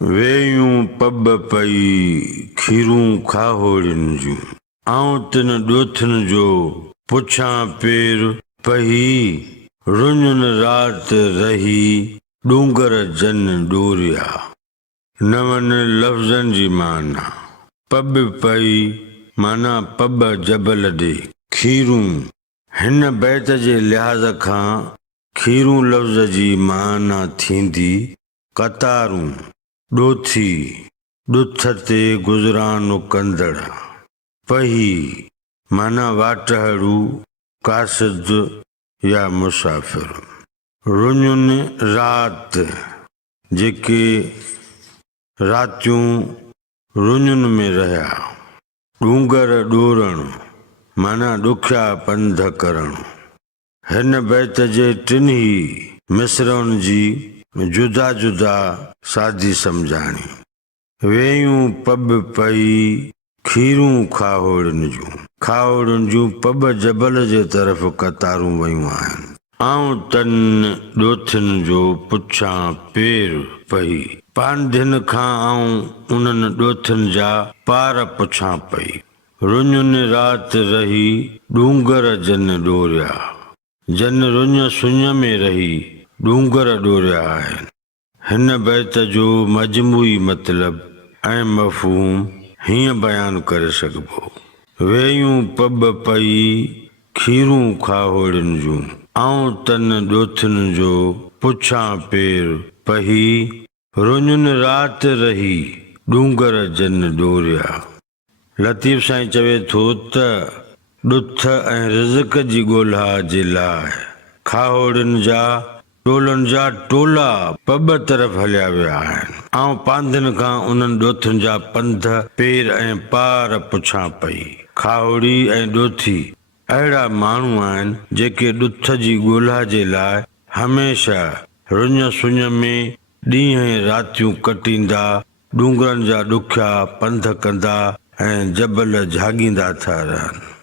वेयूं पब पई खीरूं खाहोड़िन जूं आऊं तिन ॾोथनि जो पुछां पेर पही रुञुन रात रही डूंगर जन डोरिया। नवन लफ़्ज़नि जी माना। पब पई माना पब जबल ॾे खीरूं। हिन बैत जे लिहाज़ खां खीरूं लफ़्ज़ जी माना थींदी कतारूं ॾोथी ॾुथ ते गुज़रानो कंदड़। पही माना वाटहरू कासिद या मुसाफ़िर। रुञुन रात जेके रातियूं रुञुन में रहिया। डूंगर ॾोरण माना ॾुखिया पंध करण। हिन बैत जे टिन्ही मिसरनि जी जुदा जुदा सादी सम्झाणी। वेयूं पब पई खीरूं खाहोड़िन जूं पब जबल जे तरफ़ कतारूं वयूं आहिनि। आऊं तन ॾोथिन जो पुछां पेर पही पांधिन खां आऊं उन्हनि ॾोथिन जा पार पुछां पई। रुञुन रात रही डूंगर जन डोरिया। जन रुञ सुञ में रही डूंगर डोरिया आहिनि। हिन बैत जो मजमूई मतिलब ऐं मफ़हूम हीअं बयान करे सघिबो। वेयूं पब पई खीरूं खाहोड़िन जूं आऊं तन ॾोथिन जो पुछां पेर पही रुञुन रात रही डूंगर जन डोरिया। लतीफ़ साईं चवे थो त ॾुथ ऐं रिज़्क़ जी ॻोल्हा जे लाइ खाहोड़िन जा टोलनि जा टोला पब तरफ़ हलिया विया आहिनि। आऊं पांधिन खां उन्हनि ॾोथिन जा पंध पेर ऐं पार पुछां पई। खाहोड़ी ऐं ॾोथी अहिड़ा माण्हू आहिनि जेके ॾुथ जी ॻोल्हा जे लाइ हमेशह रुञ सुञ में ॾींहं ऐं रातियूं कटींदा डूंगरनि जा ॾुखिया पंध कंदा ऐं जबल झाॻींदा था रहनि।